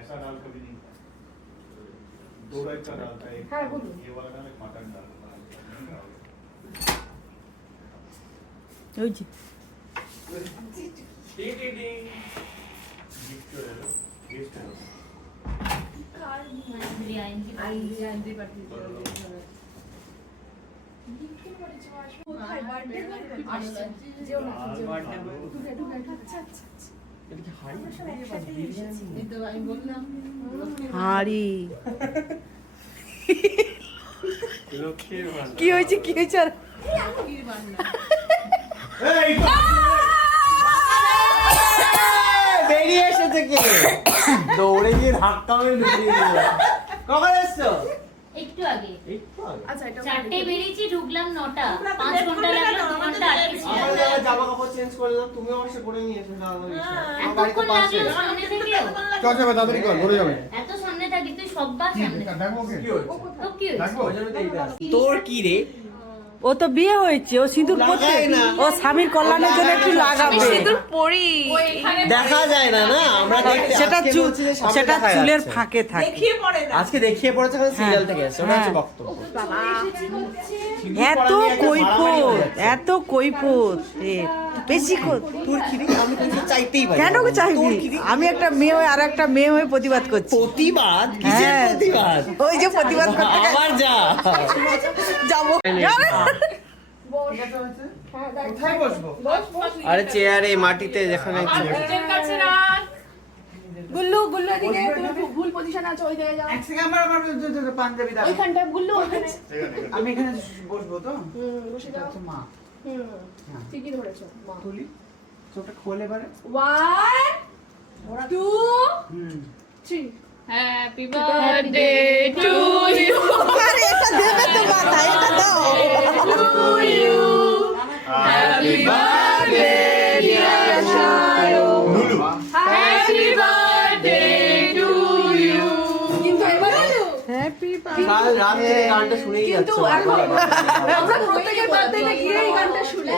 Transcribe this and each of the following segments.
ऐसा दाल कभी नहीं खाया। दो टाइप का दाल था, एक ये वाला दाल, एक मटन दाल। ওই যে হাড়ি কি হয়েছে কি হয়েছে আর বেরিয়ে এসেছে কে? দৌড়ে গিয়ে ধাক্কা মেরে ঢুকিয়ে দিল। কখন এসছো? একটু আগে। একটু আগে। আচ্ছা এটা 4টে বেরিয়েছি, ঢুকলাম 9টা। 5 ঘন্টা লাগলো, 2 ঘন্টা আটকে ছিলাম। আমার জামা কাপড় চেঞ্জ করলাম, তুমি আমার সাথে করে নিয়েছো না আমার ইচ্ছা। আমার বাড়িতে এতক্ষণ পাশে। লাগলো সামনে থেকেও। চল যাবে তাড়াতাড়ি কর, ঘুরে যাবে। এত সামনে থাকি তুই সববার সামনে। দেখবো কি? কি হয়েছে? তো কি হয়েছে? ওই জন্য তো এইটা। তোর কি রে? ও তো বিয়ে হয়েছে, ও সিঁদুর পরতে লাগায় না। ও স্বামীর কল্যাণের জন্য একটু লাগাবে। পরি দেখা যায় না না, আমরা দেখতে সেটা আজকে চুল, বলছি যে সামনে সেটা দেখা চুলের যাচ্ছে। ফাঁকে থাকে। দেখিয়ে পড়ে না আজকে দেখিয়ে পড়েছে কারণ সিরিয়াল থেকে এসেছে, ওটা হচ্ছে হ্যাঁ। বক্তব্য। এত কৈফত, এত কৈফত বেশি তোর কি রে? আমি কিছু চাইতেই পারি কেন না। চাইবি? তোর কি রে? আমি একটা মেয়ে হয়ে আর একটা মেয়ে হয়ে প্রতিবাদ করছি। প্রতিবাদ? কিসের হ্যাঁ। প্রতিবাদ? ওই যে প্রতিবাদ করতে গেছে। আবার যা। যাবো কোথায় বসবো? আরে চেয়ারে মাটিতে যেখানে গুল্লু গুল্লু এদিকে তুমি ভুল পজিশন আছে ওই দিকে যাও এক সেকেন্ড আমার পাঞ্জাবি দাও। ওইখানটা গুল্লু ওখানে আমি এখানে বসবো তো? বসে যাও আচ্ছা মা ঠিকই ধরেছো মা তুলি চোখটা খোলে এবারে। 1 2 3 Happy birthday to you. আরে এটা দেবে তো মাথা, এটা দাও। Happy birthday, dear Shayo. Happy birthday to you. কিন্তু এবার হ্যাপি কাল রাত থেকে গানটা শুনেই কিন্তু যাচ্ছে। এখন আমরা প্রত্যেকের বার্থডেতে গিয়ে এই গানটা শুনি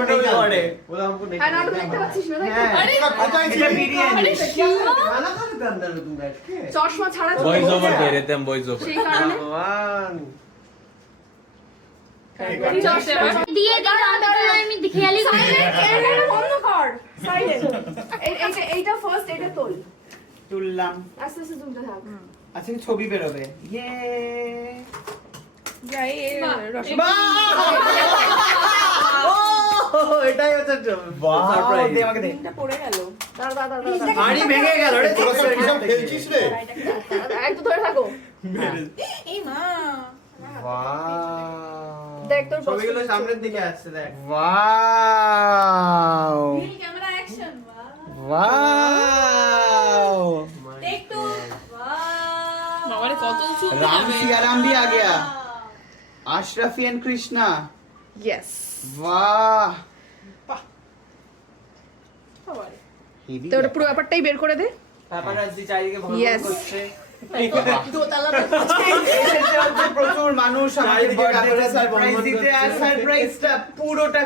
ওটাই করে। ওরা আমাকে দেখে। আর নাটক দেখতে পাচ্ছিস না তাই তো? এটা বিরিয়ানি। খানা খাবে তো আমরা তুমি আজকে। চশমা ছাড়া वॉइस ओवर दे रहे थे हम वॉइस ओवर সেই কারণে ভগবান। চশমা দিয়ে দিন আমি খেয়ালি করি না। এটা বন্ধ কর সাইলেন্ট এইটা ফার্স্ট এটা তোল তুললাম। আস্তে আস্তে তুলতে থাক আচ্ছা ছবি বেরোবে। ইয়ে এটাই হচ্ছে সারপ্রাইজ। দে আমাকে দে। এটা পড়ে গেল দাঁড়া দাঁড়া হাড়ি ভেঙে গেল রে। খেলছিস রে? একটু ধরে থাকো ওয়াও। দেখ তোর ছবিগুলো সামনের দিকে আসছে দেখ। Wow camera action wow take two বাবারে কত উঁচু राम सिया राम भी आ गया अशरफी एंड कृष्णा ইয়েস वाह তো ওটা পুরো ব্যাপারটাই বের করে দে পাপারাজ্জি চারিদিকে ভ্রমণ Yes. করছে। এসেছে হচ্ছে প্রচুর মানুষ আমাদেরকে birthday টা সারপ্রাইজ বন্ধ দিতে আর করছে। সারপ্রাইজটা পুরোটা